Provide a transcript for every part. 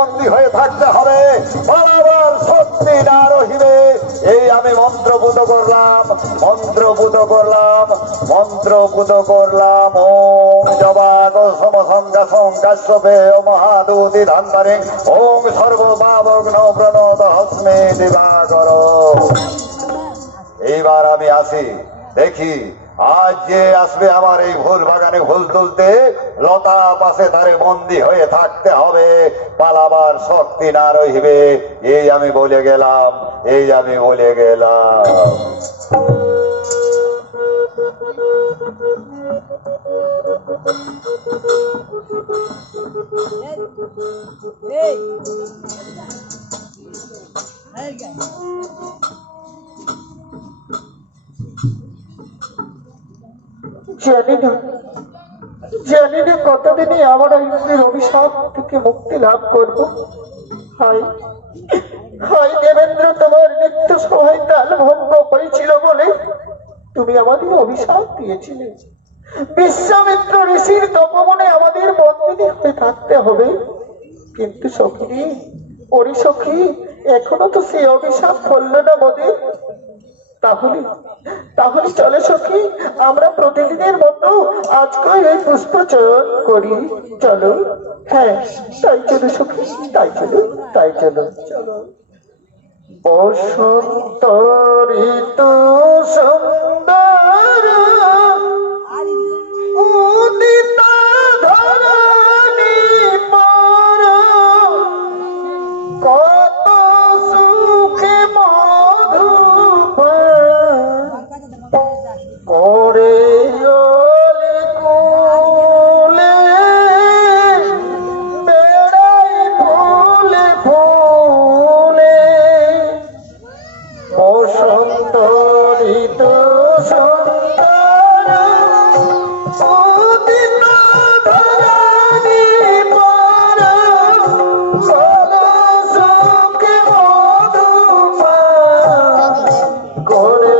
বন্দী হয়ে থাকতে হবে, পালাবার শক্তি না রহিবে। এই আমি মন্ত্রপুত করলাম, মন্ত্রপুত করলাম, মন্ত্রপুত করলাম। ওম জবাগ সমসংজ্ঞা সংজ্ঞাস্যপে মহাদূতি ধান্তারে ওম সর্বপাবগ্ন প্রণত হস্মে দিবাকর। এইবার আমি আসি, দেখি আজ যে আসবে আমার এই ফুল বাগানে ফুল তুলতে, লতা পাশে তারে বন্দী হয়ে থাকতে হবে, পালাবার শক্তি না রহিবে। এই আমি বলে গেলাম, এই আমি বলে গেলাম। জানি না কতদিনে আমার ইন্দ্রের অভিশাপ থেকে মুক্তি লাভ করব। হায় হায় দেবেন্দ্র, তোমার নিত্য সহায় তাল ভঙ্গ করেছিল বলে তুমি আমাদের অভিশাপ দিয়েছিলে। বিশ্বামিত্র ঋষির তপবনে আমাদের বন্দিনী হয়ে থাকতে হবে। কিন্তু সখী, ওরে সখী, এখনো তো সেই অভিশাপ ফলল না মোদের। তাহলে তাহলে চলে সখী, আমরা প্রতিদিনের মতো আজকে এই পুষ্প চয়ন করি। চলো। হ্যাঁ, তাই চলো সখী, তাই চলো, তাই চলো, চলো। বসন্ত ঋতু সুন্দর উদিত ধরণী পর, কত সুখে মধু করে কুলে বেড়াই ফুলে ফুলে। বসন্ত ঋতু সুন্দর উদিত ধরণী পর, কত সুখে মধু করে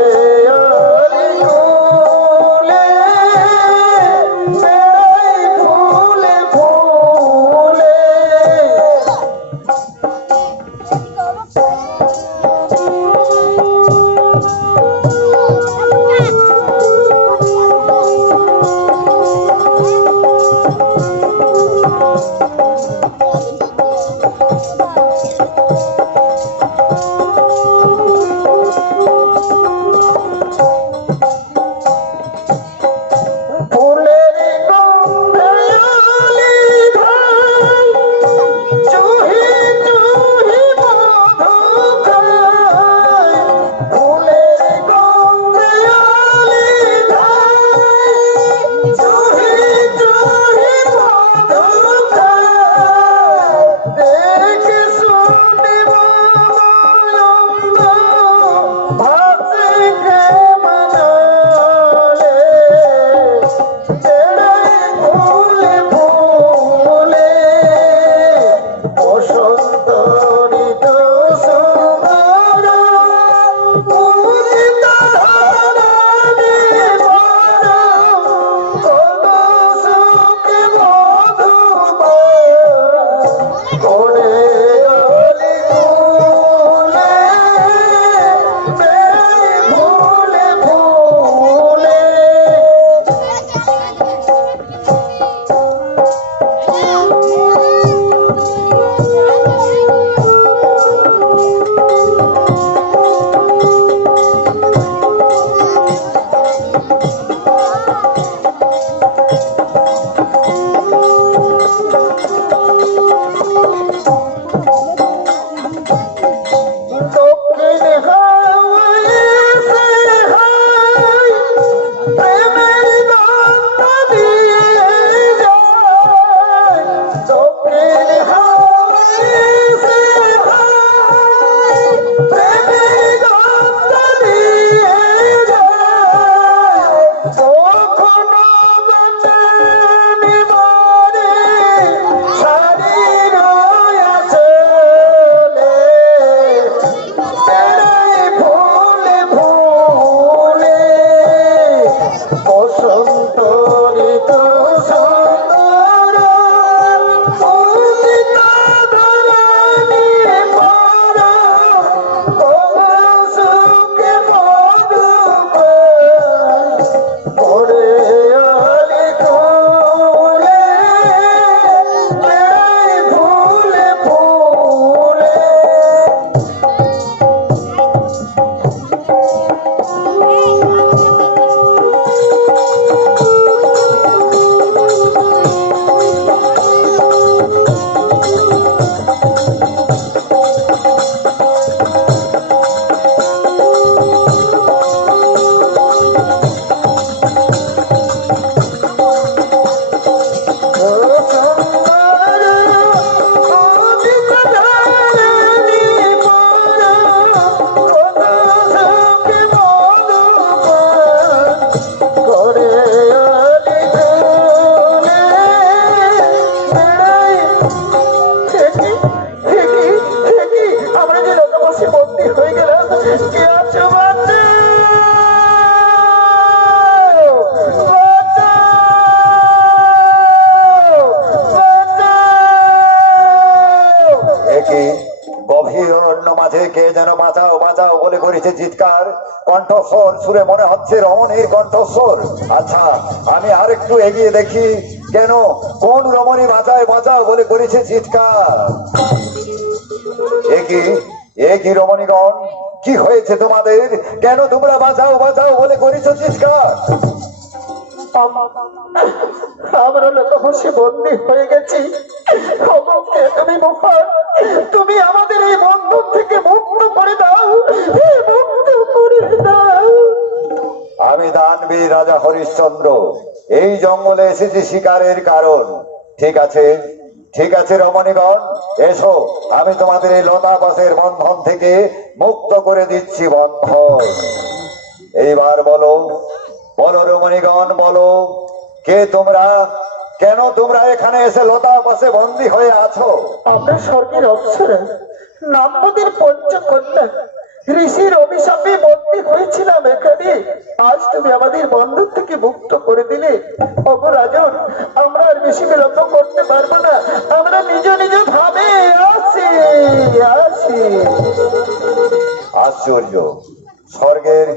দেখি গভীর অরণ্য মাঝে কে যেন বাঁচাও বাঁচাও বলে করেছে চিৎকার। কণ্ঠস্বর সুরে মনে হচ্ছে রমণীর কণ্ঠস্বর। আচ্ছা, আমি আরেকটু এগিয়ে দেখি, কেন কোন রমণী বাঁচায় বাঁচাও বলে করেছে চিৎকার। একই রমণীগণ, কি হয়েছে তোমাদের? কেন তোমরা বাঁচাও বাঁচাও বলে করেছো চিৎকার? আমরা লোকহসে বন্দী হয়ে গেছি। কে তুমি মহান, তুমি আমাদের এই বন্ধন থেকে মুক্ত করে দাও, মুক্ত করে দাও। আমি দানবীর রাজা হরিশ্চন্দ্র, এই জঙ্গলে এসেছি শিকারের কারণ। ঠিক আছে ঠিক আছে রমণীগণ, এসো, আমি তোমাদের এই লতাপাশের বন্ধন থেকে মুক্ত করে দিচ্ছি বন্ধন। এইবার বলো বলো রমণীগণ, বলো কে তোমরা? কেন তোমরা এখানে এসে লতাপাশে বন্দী হয়ে আছো? আমরা স্বর্গের অপ্সরা, নামপদের পঞ্চকন্যা, ঋষির অভিশাপে বন্দী হয়েছিলাম এখানে। আজ তুমি আমাদের বন্ধন থেকে মুক্ত করে দিলে। অপরাজন, আমরা আর বেশি বিলম্ব করতে পারবো না, আমরা নিজ নিজ ভাবে আসি। আশ্চর্য, স্বর্গের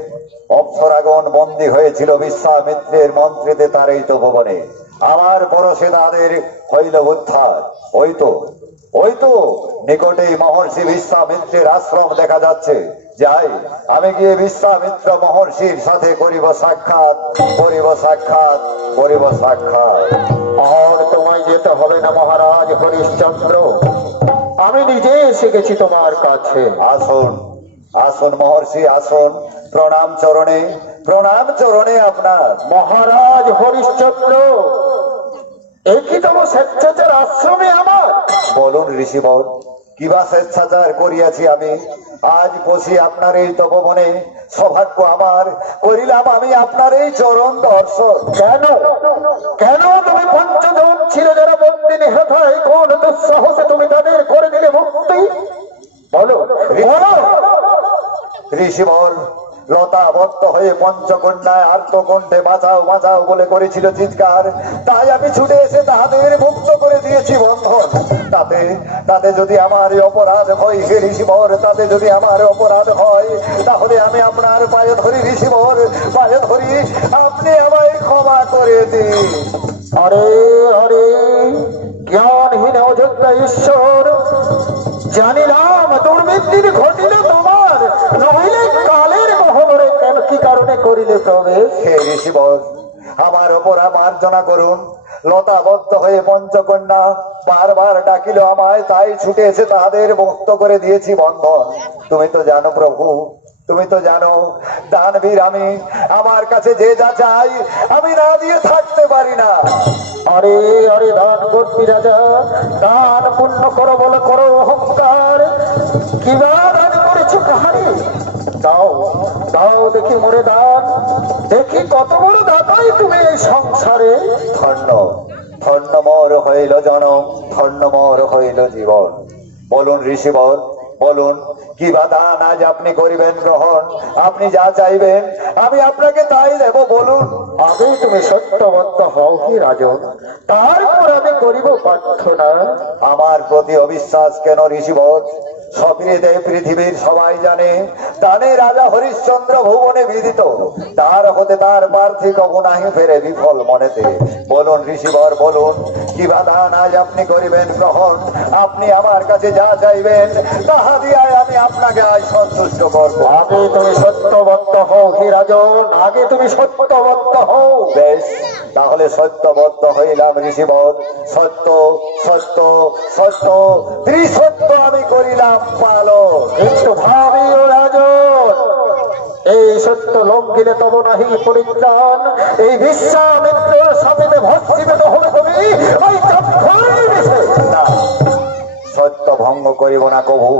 অপ্সরাগণ বন্দী হয়েছিল বিশ্বামিত্রের মন্ত্রেতে তার এই তো ভুবনে। আমার পরশে তাদের হইল উদ্ধার। ওই তো নিকটেই মহর্ষি বিশ্বামিত্রের আশ্রম দেখা যাচ্ছে। যাই, আমি গিয়ে বিশ্বামিত্র মহর্ষির সাথে করিব সাক্ষাৎ। আর তোমায় যেতে হবে না মহারাজ হরিশ্চন্দ্র, আমি নিজে এসে গেছি তোমার কাছে। আসুন আসুন মহর্ষি, আসুন। প্রণাম চরণে আপনার। মহারাজ হরিশ্চন্দ্র, একই তম স্বেচ্ছাচার আশ্রমে আমার। বলুন ঋষিবর, কিবা স্বেচ্ছাচার করিয়াছি আমি? আজ বসি আপনার এই তপবনে, সৌভাগ্য আমার, করিলাম আমি আপনার এই চরণ দর্শন। কেন তুমি পঞ্চজন ছিল যারা বন্দিনী হেথায়, কোন দুঃসাহসে তুমি তাদের করে দিলে মুক্তি? বলো। ঋষিবর, লতাবদ্ধ হয়ে পঞ্চকন্যায় আর্তকণ্ঠে বাঁচাও বাঁচাও বলে করেছিল চিৎকার, তাই আমি ছুটে এসে তাহাদের মুক্ত করে দিয়েছি বন্ধন। তাতে যদি আমার অপরাধ হয় হে ঋষিবর, তাতে যদি আমার অপরাধ হয়, তাহলে আমি আপনার পায়ে ধরি ঋষিবর, পায়ে ধরি, আপনি আমায় ক্ষমা করে দিন। আরে জ্ঞানহীন অযোধ্যা ঈশ্বর, জানিলাম দুর্বৃত্তির ঘটিল তোমার, নহিলে কালের গহ্বরে কেন কি কারণে করিলে প্রবেশ? হে ঋষিবর, আমার ওপর মার্জনা করুন। লতাবদ্ধ হয়ে পঞ্চকন্যা বারবার ডাকিল আমায়, তাই ছুটে এসে তাদের মুক্ত করে দিয়েছি বন্ধন। তুমি তো জানো প্রভু, তুমি তো জানো দানবীর আমি, আমার কাছে যে যা চাই আমি না দিয়ে থাকতে পারি না। আরে দান করবি রাজা, দান পুণ্য করো বলে করো অহংকার। কিবা দান করেছো কাহারে? দাও দেখি মোরে দান, দেখি কত বড় দাতাই তুমি এই সংসারে। ধন্য মোর হইল জনম, ধন্য মোর হইল জীবন। বলুন ঋষিবর, বলুন কি বা দান আজ আপনি করিবেন গ্রহণ? আপনি যা চাইবেন আমি আপনাকে তাই দেব, বলুন। আগে তুমি সত্যবন্ত হও কি রাজন, তারপর আমি করিব প্রার্থনা। আমার প্রতি অবিশ্বাস কেন ঋষিবর? সপৃথে পৃথিবীর সবাই জানে দানে রাজা হরিশ্চন্দ্র ভুবনে বিদিত, তার হতে তার প্রার্থী কবু নাহি ফেরে বিফল মনেতে। বলুন ঋষিবর, বলুন কি বা দান আজ আপনি করিবেন গ্রহণ? আপনি আমার কাছে যা চাইবেন তাহা দিয়ে আমি আপনাকে আজ সন্তুষ্ট করব। আগে তুমি সত্যবন্ত হও হে রাজন, আগে তুমি সত্যবন্ত হও। বেশ, তাহলে সত্যবদ্ধ হইলাম ঋষিবর। সত্য সত্য সত্য ত্রিসত্য আমি করিলাম পালন। কিন্তু ভাবি ও রাজন, এই সত্য লঙ্ঘিলে তব নাহি পরিত্রাণ। এই বিশ্বামিত্রের সাথে ভস্মীভূত হলে তুমি ওই না, সত্য ভঙ্গ করিব না কবু,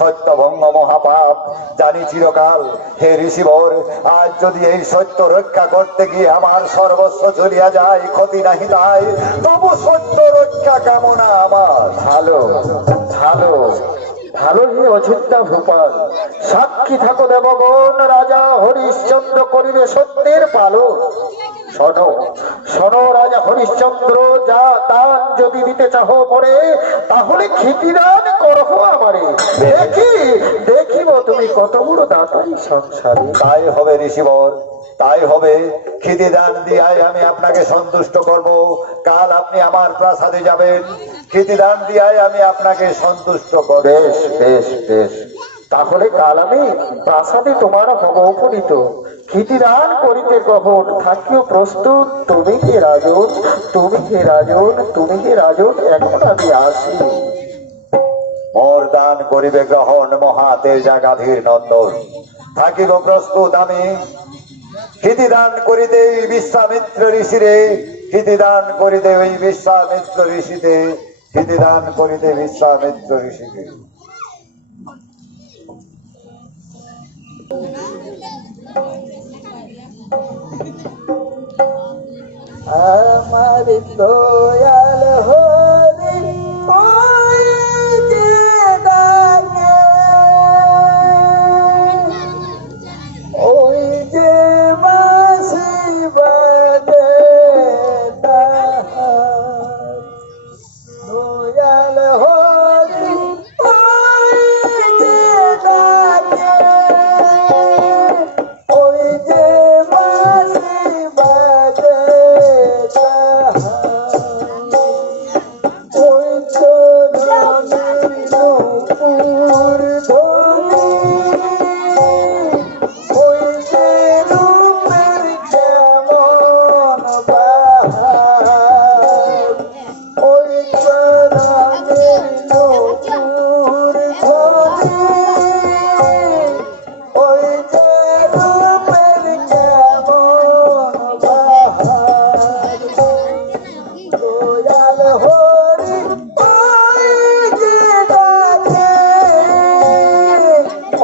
সত্য ভঙ্গ মহাপাপ জানি চিরকাল। হে ঋষিবর, আজ যদি এই সত্য রক্ষা করতে গিয়ে আমার সর্বস্ব চলিয়া যায়, ক্ষতি নাহি তাই, তবু সত্য রক্ষা কামনা আমার। ভালো হে অযোধ্যা ভূপাল, সাক্ষী থাকো দেবগণ, রাজা হরিশ্চন্দ্র করিবে সত্যের পালন। শোনো রাজা হরিশ্চন্দ্র, যা দান যদি দিতে চাহ পরে, তাহলে ক্ষিতিদান করো কহ আমারে, দেখি দেখিব তুমি কত বড় দাতাই সংসারে। তাই হবে ঋষিবর, তাই হবে। খিদি দান দিয়াই আমি আপনাকে সন্তুষ্ট করব। কাল আপনি আমার প্রাসাদে যাবেন, খিদি দান দিয়াই আমি আপনাকে সন্তুষ্ট করব। বেশ বেশ বেশ, তাহলে কাল আমি প্রাসাদে তোমার হব উপনীত, ক্ষিতিদান করিতে গ্রহণ থাকিও প্রস্তুত। তুমি কে রাজন, তুমি কে রাজন, তুমি কে রাজন, এখন আমি আসি। মোর দান করিবে গ্রহণ মহাতেজ জাগাধীর নন্দন, থাকিব প্রস্তুত আমি। খিদি দান করিতে বিশ্বামিত্র ঋষিরে, খিদি দান করিতে ওই বিশ্বামিত্র ঋষিতে, খিদি দান করিতে বিশ্বামিত্র ঋষিকে। আমার দয়াল হরি ওই যে ডাকে, ওই যে বাঁশি বাজে তাহার। দয়াল হরি ওই যে ডাকে, ওই যে বাঁশি বাজে তাহার। ওই তো রামের নূপুর ধ্বনি, ওই যে রূপের কেমন বাহার। ওই তো রামের নূপুর ধ্বনি, ওই যে রূপের কেমন বাহার। দয়াল হরি ওই যে ডাকে,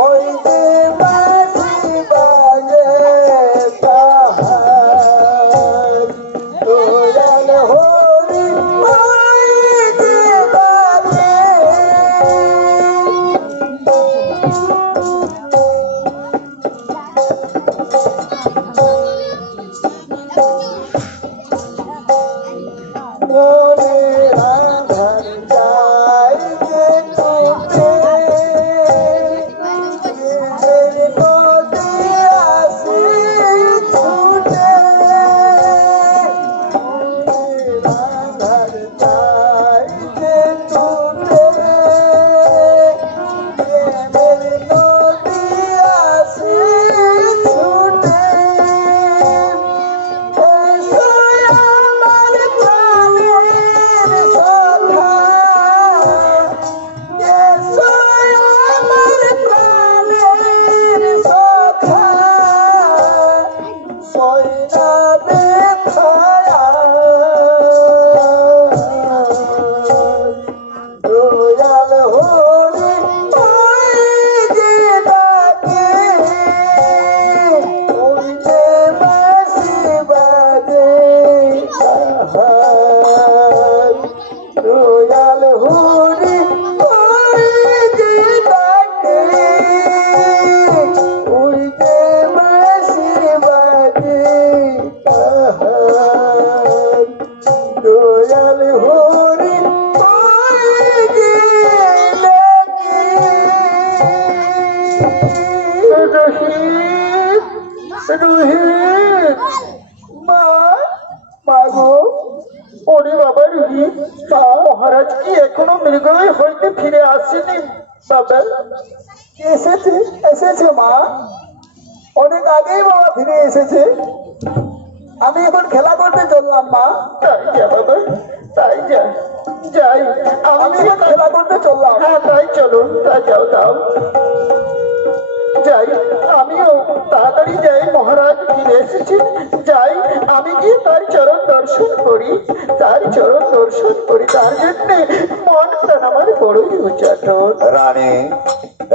ওই যে বাঁশি বাজে তাহার। দয়াল হরি ওই যে ডাকে। মনের আধার যায় যে টুটে, প্রেমের নদী আসে ছুটে। মনের আধার যায় যে টুটে, প্রেমের নদী আসে ছুটে। এসো আমার প্রাণের সখা, এসো আমার প্রাণের সখা, সইনা ব্যথায়া। দয়াল হরি ওই যে ডাকে, ওই যে বাঁশি বাজে তাহার। দয়াল হরি ওই যে ডাকে, ওই যে বাঁশি বাজে তাহার। দয়াল হরি ওই যে ডাকে। রোহিত, রোহিত, মা, মাগো, ওরে বাবা রোহিত, মহারাজ কি এখনো মৃগয় হইতে ফিরে আসেনি? বাবা এসেছে, এসেছে মা, অনেক আগেই বাবা ফিরে এসেছে। আমি এখন খেলা করতে চললাম মা। তাই যা বাবা, তাই যা, যাই আমি এখন খেলা করতে চললাম। হ্যাঁ তাই চলো, তাই যাও যাও, যাই আমিও তাড়াতাড়ি যাই। মহারাজ ফিরে এসেছে, যাই আমি গিয়ে তার চরণ দর্শন করি, তার চরণ দর্শন করি। তার জন্য মন প্রাণ আমার বড়ই উচ্চাটন। রানী,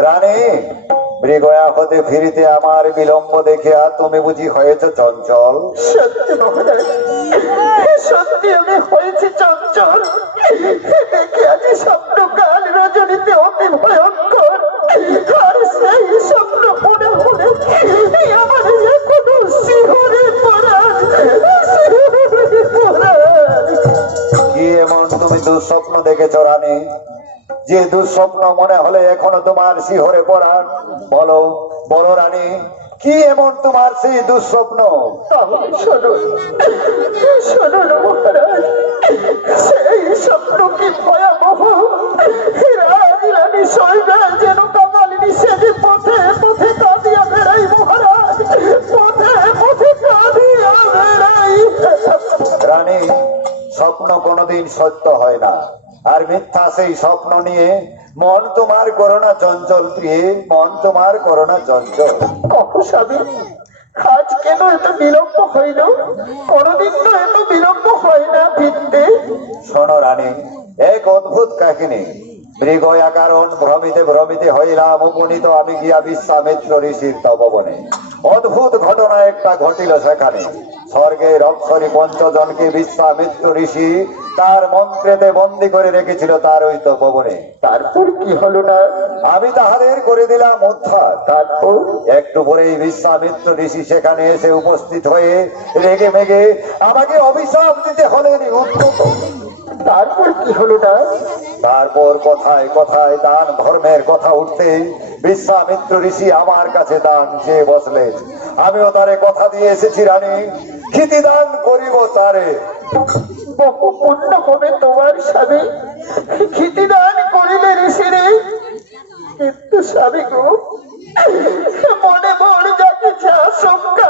রানী, মৃগয়া হতে ফিরিতে আমার বিলম্ব দেখিয়া তুমি বুঝি হয়েছ চঞ্চল? সত্যি মহারাজ, সত্যি আমি হয়েছি চঞ্চল। দেখে আছি স্বপ্ন কাল রজনীতে অতি ভয়ঙ্কর, আর সেই স্বপ্ন মনে হলে আমার এখনো শিহরে পরাণ, শিহরে পরাণ। কি এমন তুমি দুঃস্বপ্ন দেখেছ রানী? যে দুঃস্বপ্ন মনে হলে এখনো তোমার শিহরে পড়ান? বলো বলো রানী, কি এমন তোমার সেই দুঃস্বপ্ন? তাহলে শোনো, শোনো না মহারাজ, সেই স্বপ্ন কি ভয়াবহ! রানী সৈরা যেন কামালিনী সেজে পথে পথে কাঁদিয়া বেড়াই মহারাজ, পথে পথে কাঁদিয়া বেড়াই। রানী, স্বপ্ন কোনোদিন সত্য হয় না, আর মিথ্যা সেই স্বপ্ন নিয়ে মন তোমার করোনা চঞ্চল প্রিয়ে, মন তোমার করোনা চঞ্চল। কখন স্বামী, আজ কেন এত বিলম্ব হইল? কোনদিন তো এত বিলম্ব হয় না ফিরতে। শোনো রানী, এক অদ্ভুত কাহিনী। মৃগ আকারণ ভ্রমিতে ভ্রমিতে হইলাম উপনীত আমি গিয়া বিশ্বামিত্র ঋষির তপবনে। অদ্ভুত ঘটনা একটা ঘটিল সেখানে। স্বর্গের অপ্সরী পঞ্চজনকে বিশ্বামিত্র ঋষি তার মন্ত্রেতে বন্দী করে রেখেছিল তার ওই তপবনে। তারপর কি হলো না? আমি তাহাদের করে দিলাম উদ্ধার। তারপর একটু পরেই বিশ্বামিত্র ঋষি সেখানে এসে উপস্থিত হয়ে রেগে মেগে আমাকে অভিশাপ দিতে হলেন উদ্যত। তারপর কি হলো না? তারপর কথায় কথায় দান ধর্মের কথা উঠতে বিশ্বামিত্র ঋষি আমার কাছে দান চেয়ে বসলেন। আমিও তারে কথা দিয়ে এসেছি রানী, ক্ষিতি দান করিব তারে। বহু পুণ্য হবে তোমার স্বামী, ক্ষিতিদান করিলে ঋষিরে। কিন্তু স্বামী গো, মনে বড় যাচ্ছে আশঙ্কা।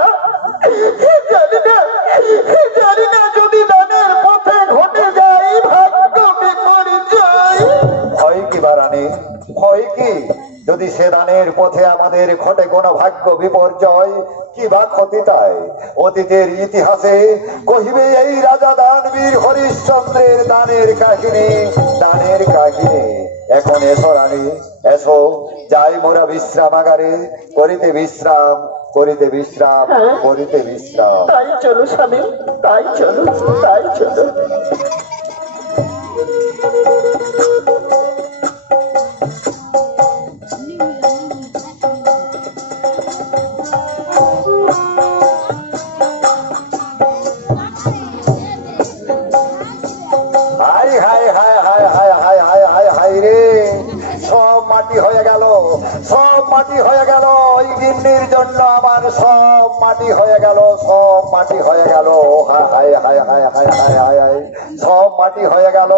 জানি না যদি দানের পথে ঘটে যায় ভাগ্য বিপর্যয়। ভয় কি বা রানী, ভয় কি? যদি সে দানের পথে আমাদের ঘটে কোনো ভাগ্য বিপর্যয়, কি বা ক্ষতি তাই? অতীতের ইতিহাসে কহিবে এই রাজা দানবীর হরিশ্চন্দ্রের দানের কাহিনী, দানের কাহিনী। এখন এসো রানী, এসো, যাই মোরা বিশ্রামাগারে, করিতে বিশ্রাম, করিতে বিশ্রাম, করিতে বিশ্রাম। তাই চলো স্বামী, তাই চলো, তাই চলো। High high high high high high high high high রে, সব মাটি হয়ে গেল, সব মাটি হয়ে গেল। ওই গিন্নির জন্য আমার সব মাটি হয়ে গেল, সব মাটি হয়ে গেল। High high high high high high high, সব মাটি হয়ে গেল।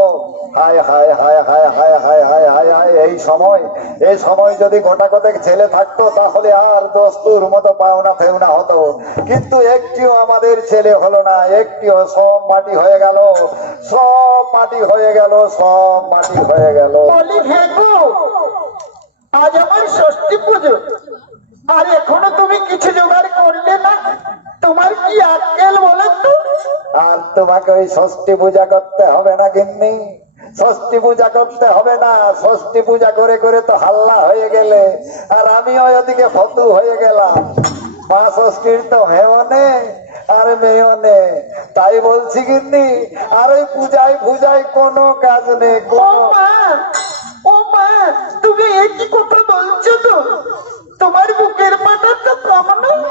High high high high high high high high high. এই সময় যদি গোটা কতক ছেলে থাকতো তাহলে আর দস্তুর মতো পাওনা ফেউনা হতো, কিন্তু একটিও আমাদের ছেলে হলো না, একটিও। সব মাটি হয়ে গেল, সব মাটি হয়ে গেল, সব মাটি হয়ে গেল। বলি হে গো, আজ আমার ষষ্ঠী পুজো, আর এখনো তুমি কিছু জোগাড় করলে না। তোমার কি আক্কেল বলো তো? আর তোমাকে ওই ষষ্ঠী পূজা করতে হবে না গিন্নি, ষষ্ঠী পূজা করতে হবে না। ষষ্ঠী পূজা করে করে তো হাল্লা হয়ে গেলে, আর আমিও ওদিকে ফতু হয়ে গেলাম। মা ষষ্ঠীর তো হেও নে আর মেয়েও নে, তাই বলছি গিন্নি, আর ওই পূজায় পূজায় কোনো কাজ নেই। ও মা, ও মা, তুমি একই কথা বলছো তো? তোমার বুকের পাটা তো কম নয়।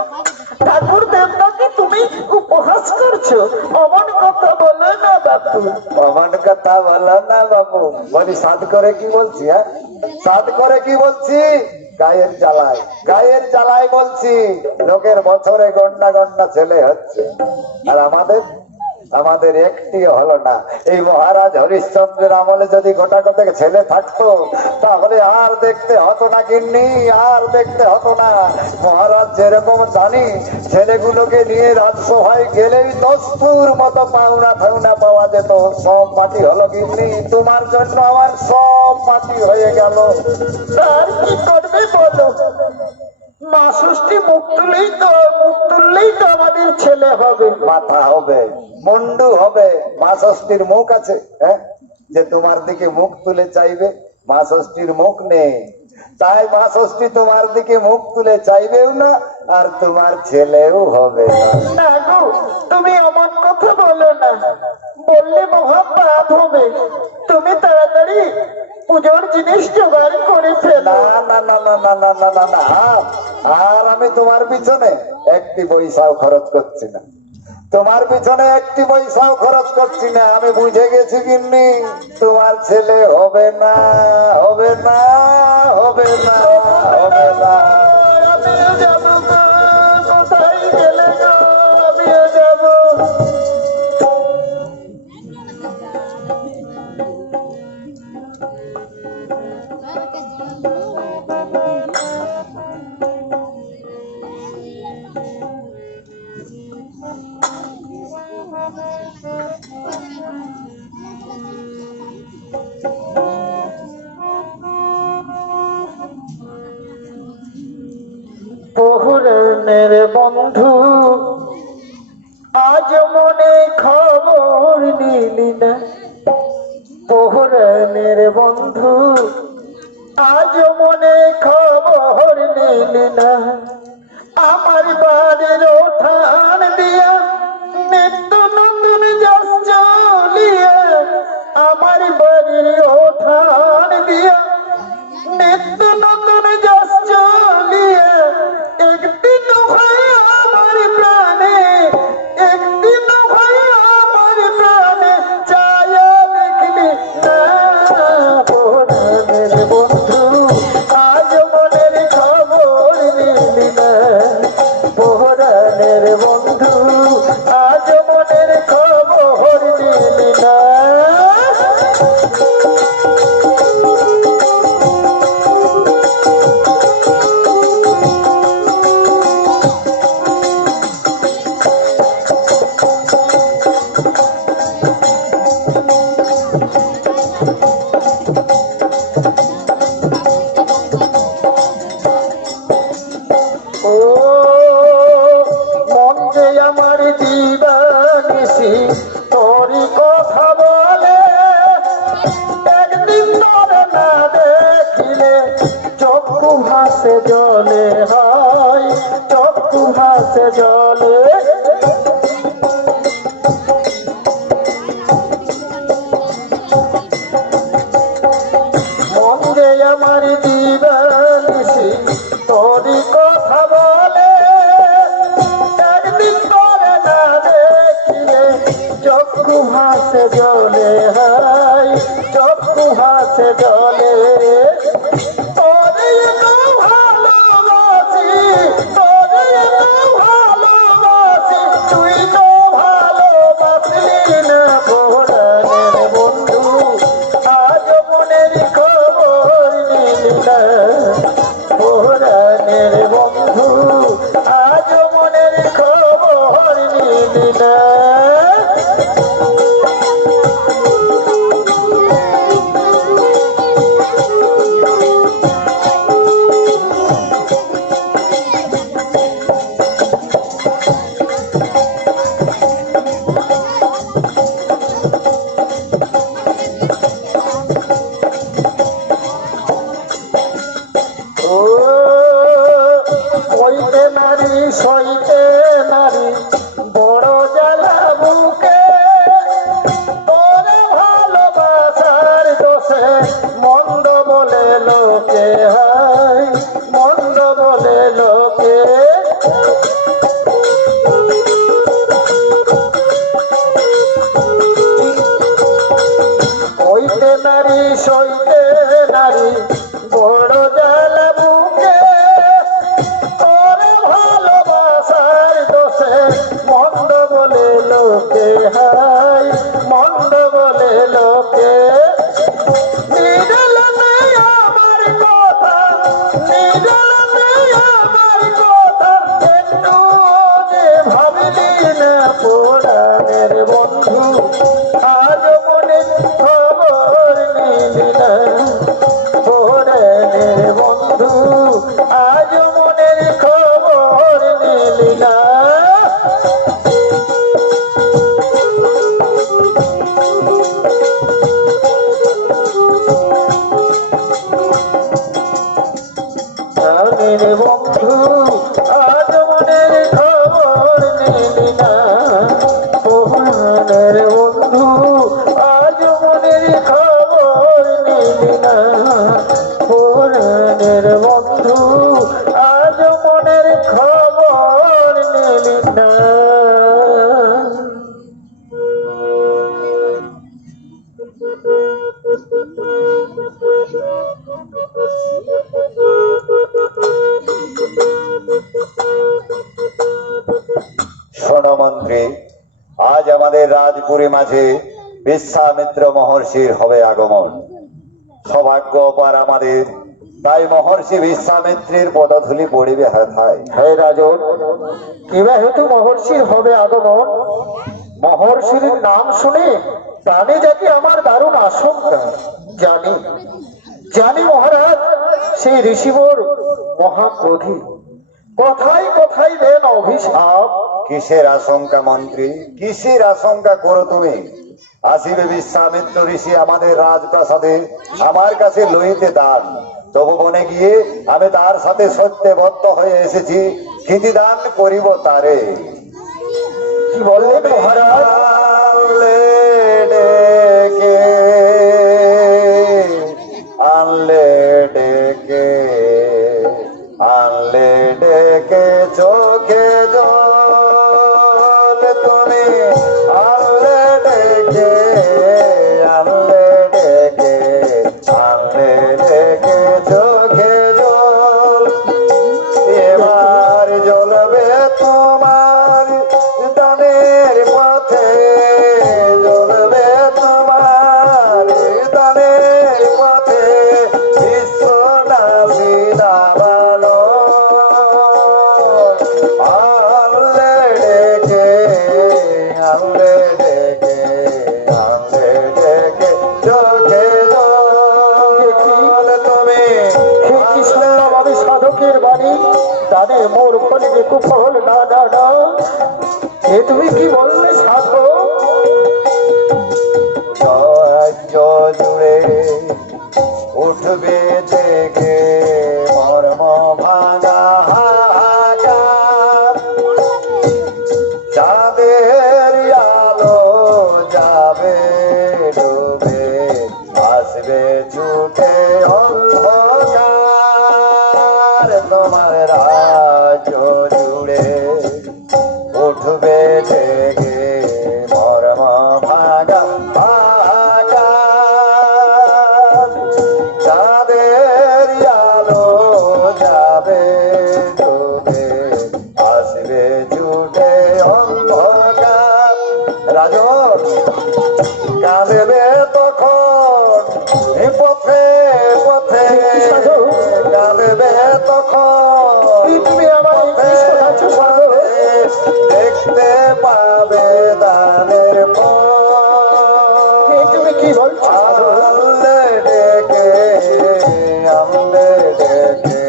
ঠাকুর দেবতাকে তুমি উপহাস করছো। অমন কথা বলো না বাপু। অমন কথা বলো না বাবু। বলি সাদ করে কি বলছি? হ্যাঁ, সাদ করে কি বলছি? গায়ের জ্বালায়, গায়ের জ্বালায় বলছি। লোকের বছরে গন্ডা গন্ডা ছেলে হচ্ছে, আর আমাদের একটিও হলো না। এই মহারাজ হরিশ্চন্দ্রের আমলে যদি গোটা কতক ছেলে থাকতো তাহলে আর দেখতে হতো না গিন্নি, আর দেখতে হতো না। মহারাজ যেরকম জানি, ছেলেগুলোকে নিয়ে রাজসভায় গেলেই দস্তুর মতো পাওনা ফাউনা পাওয়া যেত। সব মাটি হলো গিন্নি, তোমার জন্য আমার সব মাটি হয়ে গেল। তার কি করবে বলো? মা ষষ্ঠী মুখ তুললেই তো আমাদের ছেলে হবে। মাথা হবে, মুন্ডু হবে। মা ষষ্ঠীর মুখ আছে? হ্যাঁ, যে তোমার দিকে মুখ তুলে চাইবে? মা ষষ্ঠীর মুখ নেই, তাই মা ষষ্ঠী তোমার দিকে মুখ তুলে চাইবেও না, আর তোমার ছেলেও হবে না। না গো, তুমি অমন কথা বলো না, বললে মহা পাপ হবে। তুমি তাড়াতাড়ি পুজোর জিনিস জোগাড় করে ফেলো। না না না না না না না না না, আর আমি তোমার পিছনে একটি পয়সাও খরচ করছি না। তোমার পিছনে একটি পয়সাও খরচ করছি না, আমি বুঝে গেছি গিন্নি তোমার ছেলে হবে না, হবে না, হবে না, হবে না। আমিও যাবো গো, কোথায় গেলে গো, আমিও যাবো। বহুরনের বন্ধু আজ মনে খবর নিলি না, বহুরনের বন্ধু আজ মনে খবর নিলি না। আমার বাড়ির ওঠান দিয়া নিত্য নতুন যাস চলিয়া, আমার বাড়ির ওঠান দিয়া নিত্য নতুন যাস চলিয়া, একদিন হয় আমার প্রাণে, একদিন হয় আমার প্রাণে চায়া দেখলি না। বহুরনের বন্ধু আজ মনের খবর নিলি না, বহুরনের বন্ধু আজ মনের খবর নিলি না। ও মন যে আমার দিবানিসি তোরই কথা বলে, একদিন তোর না দেখিলে চক্ষু ভাসে জলে, হয় চক্ষু ভাসে জলে। মন যে আমার দিবানিসি তোরই কথা বলে, একদিন তোরে না দেখিলে চক্ষু ভাসে জলে, হাই চক্ষু ভাসে জলে। তোরে তো ভালোবাসি, তোরে তো ভালোবাসি, তুই তো ভালোবাসলি না। বহুরনের বন্ধু আজ মনের খবর নিলি না, বহুরনের বন্ধু আজ মনের খবর নিলি না। ও কইতে নারী সইতে নারী বড় জ্বালা বুকে, তোরে ভালোবাসার দোষে মন্দ বলে লোকে, হাই মন্দ বলে লোকে। কইতে নারী সইতে নারী বড় জ্বালা বুকে, তোরে ভালোবাসার দোষে মন্দ বলে লোকে, হাই মন্দ বলে লোকে। নিরল নেই আমার কথা, নিরল নেই আমার কথা, একটু যে ভাবলি না। পুরাণের বন্ধু আজ মনে খবর নিলি না, পুরাণের বন্ধু আজ মনের খবর নিলি না। প্রাণের বন্ধু আজ মনের খবর নিলি না, বহুরনের বন্ধু আজ মনের খবর নিলি না, বহুরনের বন্ধু আজ মনের খবর নিলি না। শোনো মন্ত্রী, আজ আমাদের রাজপুরী মাঝে বিশ্বামিত্র মহর্ষির হবে আগমন। সৌভাগ্য পার আমাদের, তাই মহর্ষি বিশ্বামিত্রের পদধূলি পড়িবে হেথায়। হে রাজন, কিবা হেতু মহর্ষির হবে আগমন? মহর্ষির নাম শুনে প্রাণে যাকে আমার দারুণ আশঙ্কা। জানি জানি মহারাজ, সেই ঋষিবর মহাক্রোধী, কথাই কথাই দেন অভিশাপ। কিসের আশঙ্কা মন্ত্রী, কিসের আশঙ্কা করো তুমি? আসিবে বিশ্বামিত্র ঋষি আমাদের রাজপ্রাসাদে, আমার কাছে লইতে দান। তবু বনে গিয়ে আমি তার সাথে সত্যবদ্ধ হয়ে এসেছি, খিতি দান করিব তারে। কি বললেন মহারাজ? আনলে ডেকে আনলে ডেকে চোখে জল তুমি, আনলে ডেকে আনলে ডেকে আনলে ডেকে চোখে জল। এবার জ্বলবে তোমার দানের পথে, জ্বলবে তোমার দানের পথে বিশ্বনাথী দাবানো। আনলে ডেকে আনলে ডেকে আনলে ডেকে চোখে জল তুমি। হে কি শুনলাম আমি সাধকের বাণী, দানে মোর ফলিবে কুফল। না না না, এ তুমি কি বললে সাধক? রাজ্য জুড়ে উঠবে থেকে মর্ম ভাঙা হাহাকার। চাঁদের আলো যাবে ডুবে, আসবে ছুটে অন্ধকার। তোমার রাজ্য জুড়ে উঠবে থেকে মর্ম ভাঙা হাহাকার। চাঁদের আলো যাবে ডুবে, আসবে ছুটে অন্ধকার। রাজন কাঁদবে তখন পথে পথে, কাঁদবে তখন তুমি আমার কি শোনাচ্ছ সাধক? দেখতে পাবে দানের এ তুমি কি বলছো সাধক? আনলে ডেকে আনলে ডেকে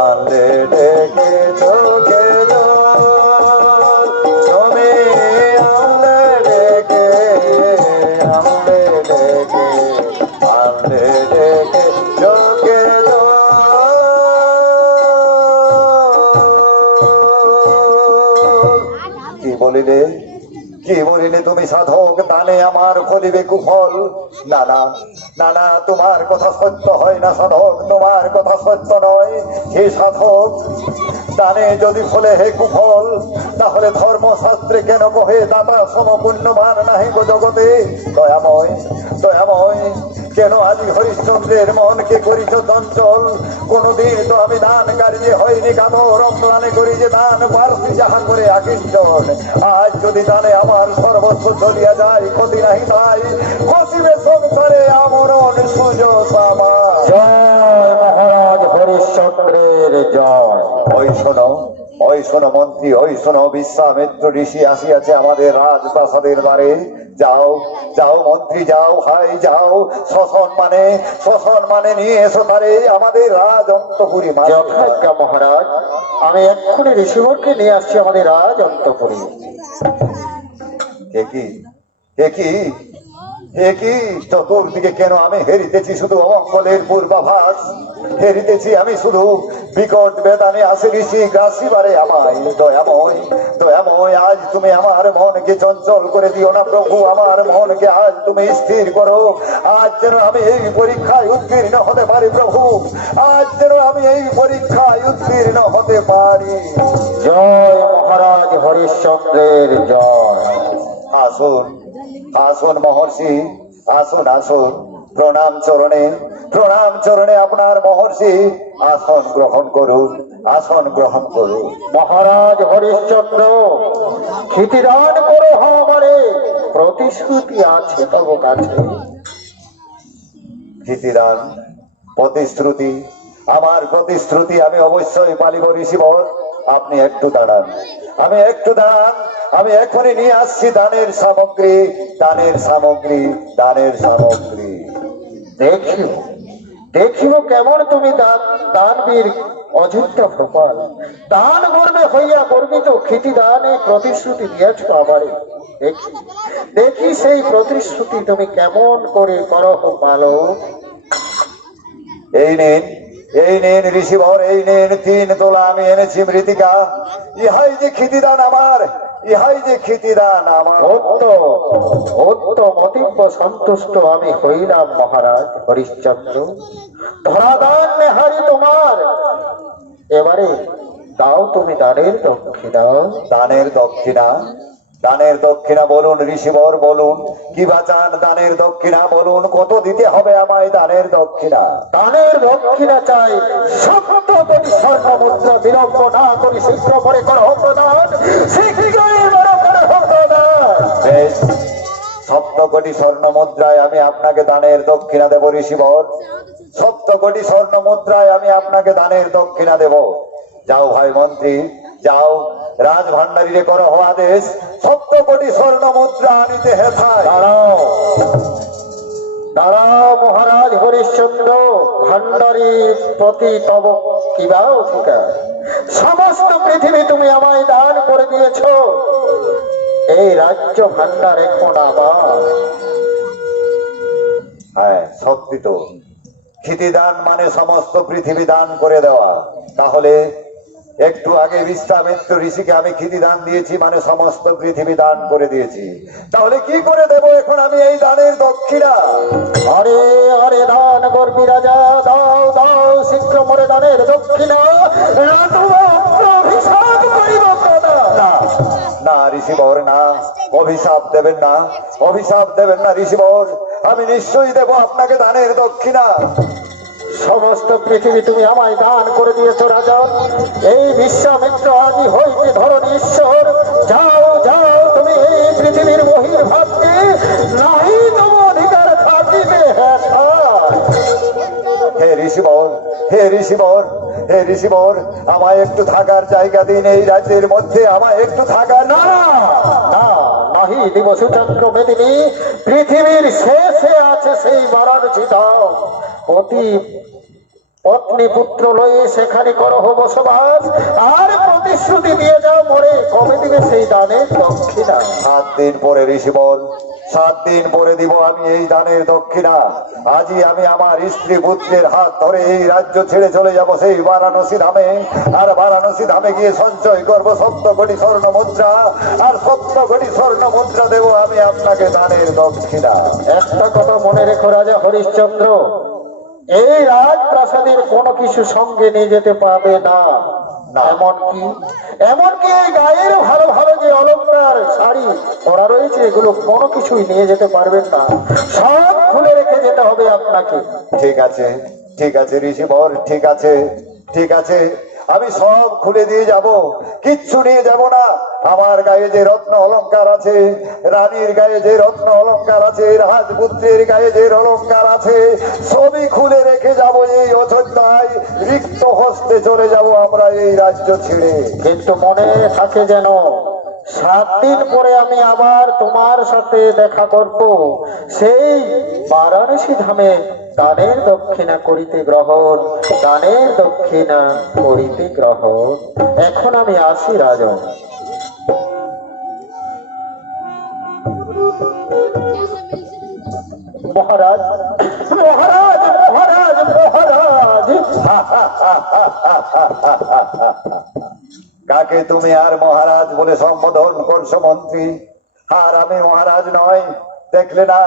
আনলে ডেকে চোখে জল তুমি। আনলে ডেকে আনলে ডেকে আনলে ডেকে চোখে জল। কি বলিলে, কি বলিলে তুমি সাধক? দানে আমার ফলিবে কুফল। না না না না, তোমার কথা সত্য হয় না সাধক, তোমার কথা সত্য নয়। হে সাধক, দানে যদি ফলে হে কুফল, তাহলে ধর্মশাস্ত্রে কেন কহে দাতা সমপুণ্যবান নাহি গো জগতে? দয়াময় দয়াময়, কেন আজি হরিশ্চন্দ্রের মনকে করিছ চঞ্চল? কোনদিন তো আমি দান কার্যে হয়নি কাতর, অম্লানে করি যে দান পার্থী যাহা করে আকৃষ্টন। আজ যদি দানে আমার সর্বস্ব চলিয়া যায়, ক্ষতি নাহি তাই, খসিবে সংসারে আমরণ সুযোগ আমার। জয় মহারাজ হরিশ্চন্দ্রের জয়। ওই শোনো, ওই শোনো মন্ত্রী, ওই শোনো, বিশ্বামিত্র ঋষি আসিয়াছে আমাদের রাজপ্রাসাদের বারে। যাও যাও মন্ত্রী, যাও ভাই যাও, শ্মশান মানে নিয়ে এসো তারে আমাদের রাজ অন্তপুরী মাঝে। যথাজ্ঞা মহারাজ, আমি এক্ষুনি ঋষিবরকে নিয়ে আসছি আমাদের রাজ অন্তঃপুরে। একই একই একই চতুর্দিকে কেন আমি হেরিতেছি শুধু অমঙ্গলের পূর্বাভাস, হেরিতেছি আমি শুধু বিকট বেদানে আসে ঋষি গ্রাসিবারে আমায়। দয়াময় দয়াময়, আজ তুমি আমার মনকে চঞ্চল করে দিও না প্রভু, আমার মনকে আজ তুমি স্থির করো। আজ যেন আমি এই পরীক্ষায় উত্তীর্ণ হতে পারি প্রভু, আজ যেন আমি এই পরীক্ষায় উত্তীর্ণ হতে পারি। জয় মহারাজ হরিশ্চন্দ্রের জয়। আসুন আসুন মহর্ষি, আসুন আসুন, প্রণাম চরণে আপনার মহর্ষি, আসন গ্রহণ করুন, আসন গ্রহণ করুন। মহারাজ হরিশ্চন্দ্র, ক্ষিতিদান করো আমারে, প্রতিশ্রুতি আছে তব কাছে। ক্ষিতিদান, প্রতিশ্রুতি, আমার প্রতিশ্রুতি আমি অবশ্যই পালিব ঋষিবর। আপনি একটু দাঁড়ান, আমি এখনই নিয়ে আসছি দানের সামগ্রী, দানের সামগ্রী, দানের সামগ্রী। দেখিব কেমন তুমি দানবীর অযোধ্যা প্রপাল, দান করবে হইয়া গর্বিত ক্ষিতিদানে প্রতিশ্রুতি দিয়েছ আমারে। দেখি সেই প্রতিশ্রুতি তুমি কেমন করে করহ পালন। এই নিন ঋষিবর, এই নিন 3 তোলা আমি এনেছি মৃত্তিকা। ইহাই যে ক্ষিতিদান আমার, ইহাই যে ক্ষিতিদান আমার। অতীব সন্তুষ্ট আমি হইলাম মহারাজ হরিশ্চন্দ্র। ধরাদান নেহারি তোমার, এবারে দাও তুমি দানের দক্ষিণা। দানের দক্ষিণা বলুন ঋষিবর, বলুন কি বাঁচান দানের দক্ষিণা বলুন, কত দিতে হবে আমায় দানের দক্ষিণা? দানের দক্ষিণা চাই 70 কোটি স্বর্ণ মুদ্রা, বিলম্ব না করি শীঘ্র করে করো প্রদান, শীঘ্রই করো প্রদান। বেশ, 70 কোটি স্বর্ণ মুদ্রায় আমি আপনাকে দানের দক্ষিণা দেব ঋষিবর, 70 কোটি স্বর্ণ মুদ্রায় আমি আপনাকে দানের দক্ষিণা দেব। যাও ভাই মন্ত্রী, যাও রাজভান্ডারীরে করো আদেশ, 70 কোটি স্বর্ণ মুদ্রা আনিতে হেথায়। দাঁড়াও মহারাজ হরিশ্চন্দ্র, ভান্ডারী প্রতি তব কিবা অধিকার। সমস্ত পৃথিবী তুমি আমায় দান করে দিয়েছ, এই রাজ্য ভান্ডার এখন আবার। হ্যাঁ সত্যি তো, ক্ষিতিদান মানে সমস্ত পৃথিবী দান করে দেওয়া। তাহলে একটু আগে বিশ্বামিত্র ঋষিকে আমি ক্ষিতিদান দিয়েছি, মানে সমস্ত পৃথিবী দান করে দিয়েছি। তাহলে কি করে দেব এখন আমি এই দানের দক্ষিণা? আরে আরে দান করবি রাজা, দাও দাও শীঘ্র মরে দানের দক্ষিণা। অভিশাপ করিব না না ঋষিবর, না, অভিশাপ দেবেন না, অভিশাপ দেবেন না ঋষিবর, আমি নিশ্চয়ই দেব আপনাকে দানের দক্ষিণা। সমস্ত পৃথিবী তুমি আমায় দান করে দিয়েছ রাজা, এই বিশ্বামিত্র আদি হইতে ধরণী ঈশ্বর। যাও যাও তুমি এই পৃথিবীর মহির ভাবতে, নাহি তব অধিকার থাকিবে। হে ঋষিবর, হে ঋষিবর, হে ঋষিবর, আমায় একটু থাকার জায়গা দিন এই রাজ্যের মধ্যে, আমায় একটু থাকার। না না, নাহি দিব সুচক্র মেদিনী, পৃথিবীর শেষে আছে সেই বারাণসী ধাম। পত্নী পুত্র লয়ে সেখানে করহ বসবাস, আর প্রতিশ্রুতি দিয়ে যাও মরে কবে দিবে সেই দানের দক্ষিণা। 7 দিন পরে ঋষিবর, 7 দিন পরে দিব আমি এই দানের দক্ষিণা। আজই আমি আমার স্ত্রী পুত্রের হাত ধরে এই রাজ্য ছেড়ে চলে যাব সেই বারাণসী ধামে, আর বারাণসী ধামে গিয়ে সঞ্চয় করবো 70 কোটি স্বর্ণ মুদ্রা, আর 70 কোটি স্বর্ণ মুদ্রা দেব আমি আপনাকে দানের দক্ষিণা। একটা কথা মনে রেখো রাজা হরিশ্চন্দ্র, এই রাজপ্রাসাদের কোনো কিছু সঙ্গে নিয়ে যেতে পারবে না। এমনকি এই গায়ের ভালো ভালো যে অলংকার শাড়ি পরা রয়েছে, এগুলো কোনো কিছুই নিয়ে যেতে পারবেন না, সব খুলে রেখে যেতে হবে আপনাকে। ঠিক আছে, ঠিক আছে ঋষিবর, ঠিক আছে, ঠিক আছে, আমি সব খুলে দিয়ে যাব, কিচ্ছু নিয়ে যাব না। আমার গায়ে যে রত্ন অলংকার আছে, রানীর গায়ে যে রত্ন অলংকার আছে, রাজপুত্রের গায়ে যে অলংকার আছে, সবই খুলে রেখে যাব এই অযোধ্যায়। রিক্ত হস্তে চলে যাব আমরা এই রাজ্য ছেড়ে। কিন্তু মনে থাকে যেন 7 দিন পরে আমি আবার তোমার সাথে দেখা করব, সেই বারাণসী ধামে দানের দক্ষিণা করিতে গ্রহণ, দানের দক্ষিণা করিতে গ্রহণ। এখন আমি আসি রাজন। মহারাজ মহারাজ মহারাজ মহারাজ, কাকে তুমি আর মহারাজ বলে সম্বোধন করছো মন্ত্রী? আর আমি মহারাজ নয়, দেখলে না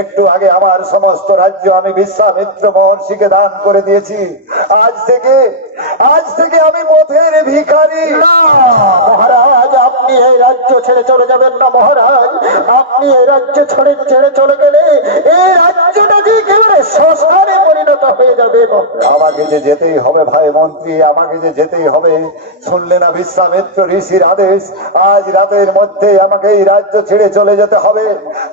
একটু আগে আমার সমস্ত রাজ্য আমি বিশ্বামিত্র মহর্ষিকে দান করে দিয়েছি। আজ থেকে আমি পথের ভিখারি। না মহারাজ, আপনি এই রাজ্য ছেড়ে চলে যাবেন না মহারাজ। আপনি এই রাজ্য ছেড়ে চলে গেলে এই রাজ্যটা যে একেবারে শ্মশানে পরিণত হয়ে যাবে মহারাজ। আমাকে যে যেতেই হবে ভাই মন্ত্রী, আমাকে যে যেতেই হবে। শুনলে না বিশ্বামিত্র ঋষির আদেশ, আজ রাতের মধ্যে আমাকে এই রাজ্য ছেড়ে চলে যেতে হবে।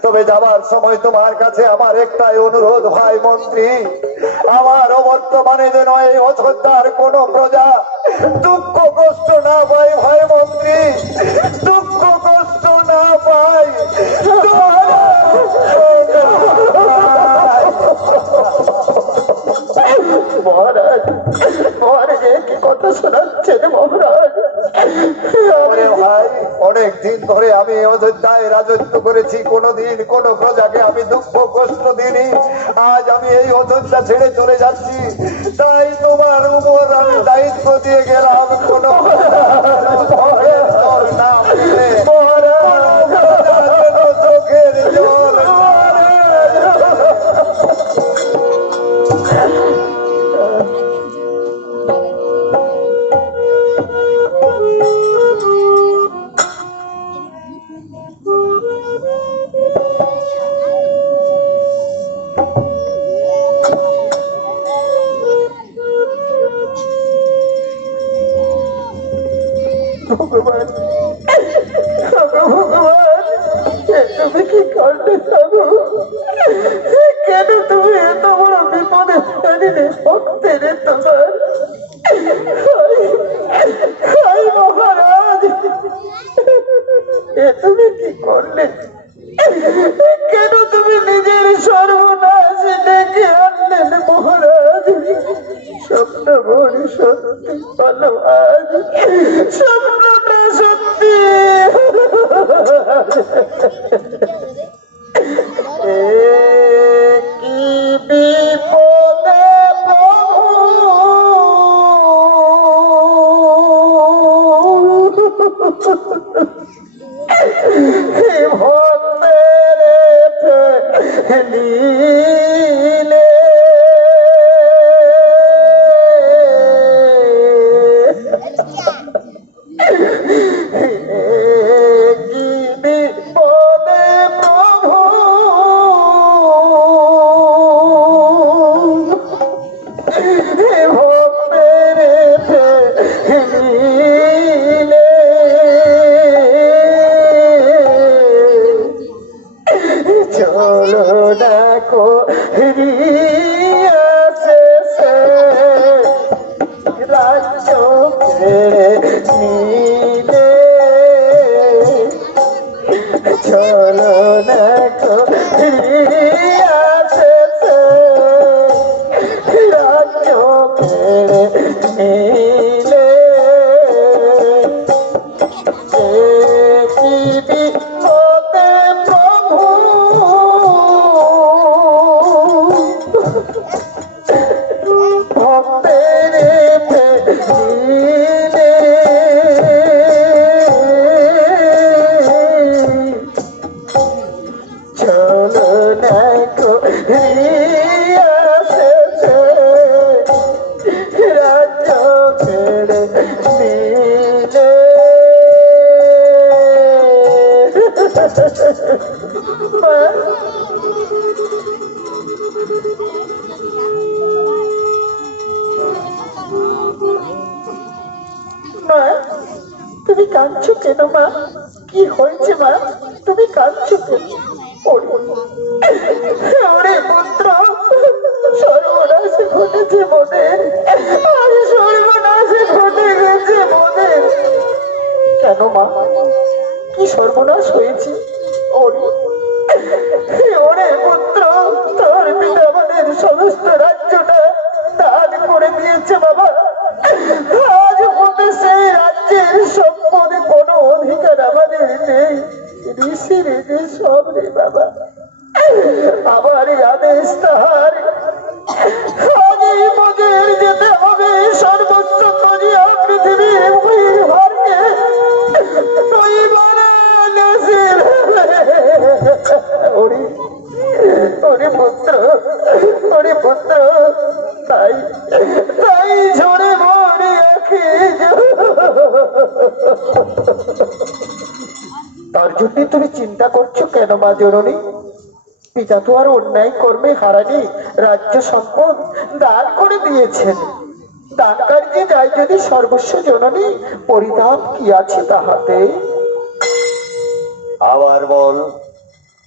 তবে যাবার সময় তোমার কাছে আমার একটাই অনুরোধ ভাই মন্ত্রী, আমার অবর্তমানে যেন এই অযোধ্যার কোন প্রজা দুঃখ কষ্ট না পায় ভাই মন্ত্রী, দুঃখ কষ্ট না পায়। মহারাজ, মহারাজ কি কথা শোনাচ্ছেন মহারাজ? ওরে ভাই, অনেক দিন ধরে আমি অযোধ্যায় রাজত্ব করেছি, কোনোদিন কোন প্রজাকে আমি দুঃখ কষ্ট দিইনি। আজ আমি এই অযোধ্যা ছেড়ে চলে যাচ্ছি, তাই তোমার উপর আমি দায়িত্ব দিয়ে গেলাম। কোন না পেলে চোখের জল ভগবান, ভগবান, তুমি কি করলে প্রভু? কেন তুমি এত বড় বিপদে ফেলিলে ভক্তের তোমার? মহারাজ, তুমি কি করলে? কেন তুমি নিজের সর্বনাশ ডেকে আনলেন মহারাজ? স্বপ্ন বড় সত্যি বলো, আজ স্বপ্নটা সত্যি। কি বিপদে ভক্তের ফেলিলে মা, তুমি কাঁদছো কেন মা? কি হয়েছে মা? তুমি কাঁদছো কেন? ওরে পুত্র, সর্বনাশ ঘটেছে মোদের, আজ সর্বনাশ ঘটে গেছে মোদের। কেন মা, কি সর্বনাশ হয়েছে? ওরে পুত্র, তোর পিতা আমাদের সমস্ত রাজ্যটা দান করে দিয়েছে বাবা। আজ হতে সেই রাজ্যের সম্পদে কোনো অধিকার আমাদের নেই। ঋষি রেজে সব রে বাবা, আবার এই আদেশ তাহার। আজ এই মজের যেতে হবে সর্বোচ্চ করিয়া পৃথিবীর ভূভারকে ওরে পুত্র, ওরে পুত্র, তাই তাই ঝরে মরে আখি। তার জন্য তুমি চিন্তা করছো কেন মা জননী? পিতা তো আর অন্যায় কর্মে হারানি রাজ্য সম্পদ দান করে দিয়েছেন। দান কার্যে যায় যদি সর্বস্ব জননী, পরিতাপ কি আছে তাহাতে? আবার বল,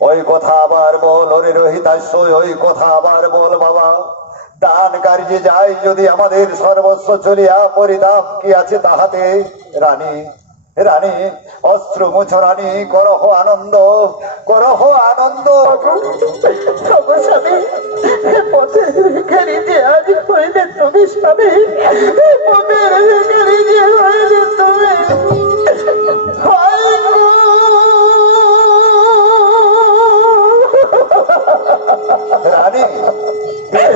ওই কথা আবার বল। ওরে রোহিতাশ্ব, ওই কথা আবার বল বাবা। দান কার্যে যাই যদি আমাদের সর্বস্ব চলিয়া, পরিতাপ কি আছে তাহাতে? রানী, রানী, অস্ত্র মুছ রানী, করহ আনন্দ, করহ আনন্দ। তবে স্বামী, পথের ভিখারি যে আজ হইলে তুমি স্বামী, পথের ভিখারি যে হইলে তুমি। হায় গো! রানী,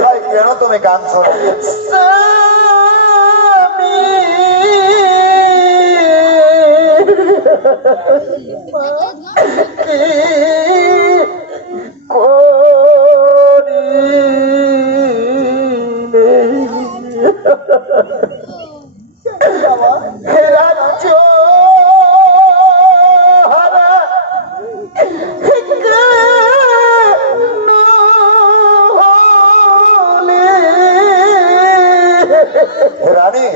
ভাই কেন তুমি কাঁদছো? স্বামী! রাজ্য হারা রানী,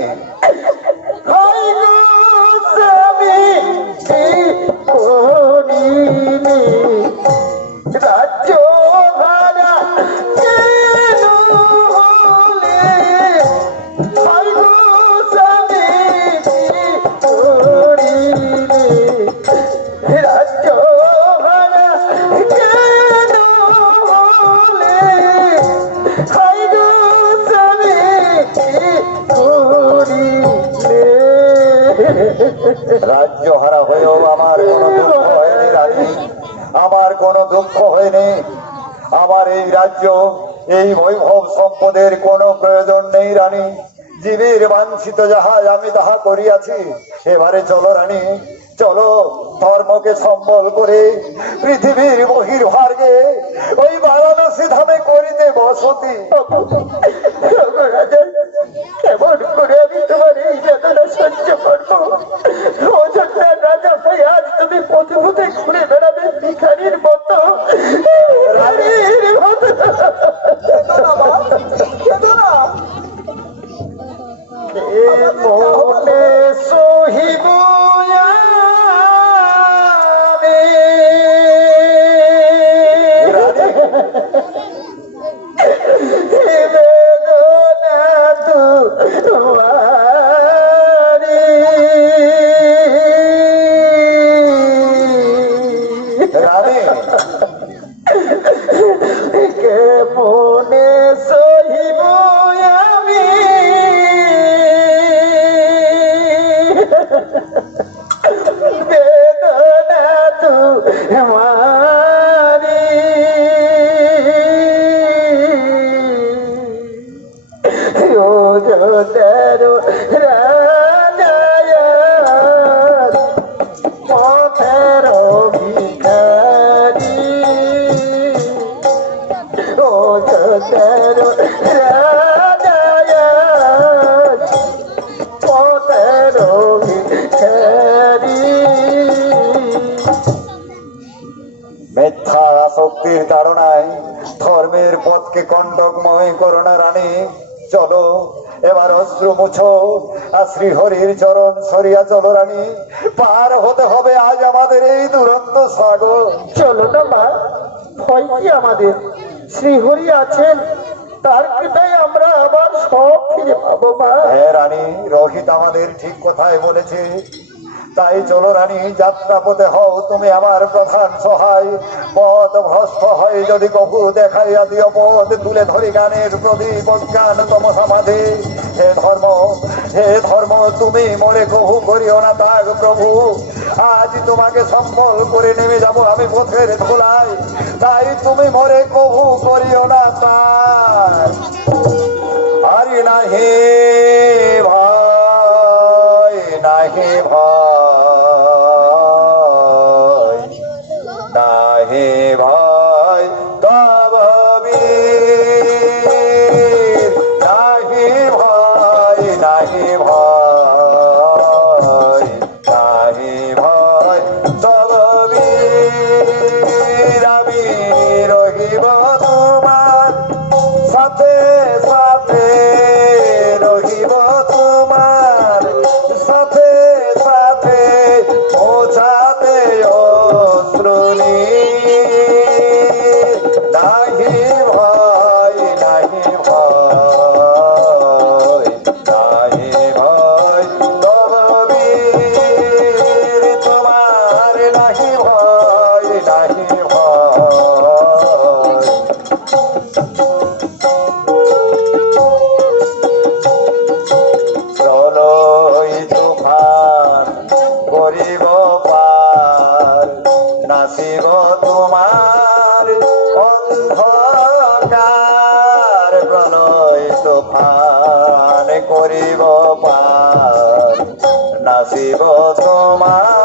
রাজ্য ভাড়া কেন হলে? হায় গো স্বামী, কি করিলে? রাজ্য ভাড়া কেন হলে? হায় গো স্বামী, কি করিলে? রাজ্য হারা হয়েও আমার কোনো দুঃখ হয়নি রানী, আমার কোনো দুঃখ হয়নি। আমার এই রাজ্য, এই বৈভব সম্পদের কোনো প্রয়োজন নেই রানী। জীবের বাঞ্ছিত যাহা আমি তাহা করিয়াছি। এবারে চলো রানী, চলো ধর্মকে সম্বল করে পৃথিবীর বহির্ভাগে ওই বারাণসী ধামে করিতে বসতি। রাজা, কেমন করে আমি তোমার এই বেদনা সহ্য করবো? অযোধ্যার রাজা হয়ে আজ তুমি পথে পথে ঘুরে বেড়াবে ভিখারির মতো। রানীর মতো। কে মনে সহিব আমি? বেদনা তোমারি। রানী, কে মনে সহিব আমি? বেদনা তোমারি। অযোধ্যার রাজা পথের ভিখারি। অযোধ্যার রাজা পথের ভিখারি। মিথ্যা শক্তির তাড়নায় ধর্মের পথকে কণ্টকময় করো না রানী। চলো এবার অশ্রু মুছো, আর শ্রীহরির চরণ সরিয়া চলো রানী। পার হতে হবে আজ আমাদের এই দুরন্ত সাগর। চলো না মা, ভয় কি আমাদের? শ্রীহরি আছেন, তার কৃপায় আমরা আবার সব ফিরে পাবো মা। হ্যাঁ রানী, রোহিত আমাদের ঠিক কথাই বলেছে। তাই চলো রানী, যাত্রা পথে হও তুমি আমার প্রধান সহায়। পথ ভ্রষ্ট হয় যদি কবু দেখাইয়া দিও পথ, তুলে ধরি গানের প্রদীপ অজ্ঞান তম সমাধি। হে ধর্ম, হে ধর্ম, তুমি মরে কবু করিও না তাগ প্রভু। আজ তোমাকে সম্বল করে নেমে যাব আমি পথের ধুলায়, তাই তুমি মরে কবু করিও না তাগ। আরে নাহি ভাই, নাহি ভাই, নাহি ভাই তব বীর। নাহি ভাই, নাহি ভাই, নাহি ভাই তব বীর। আমি রহি করিব পার নাচিব তোমার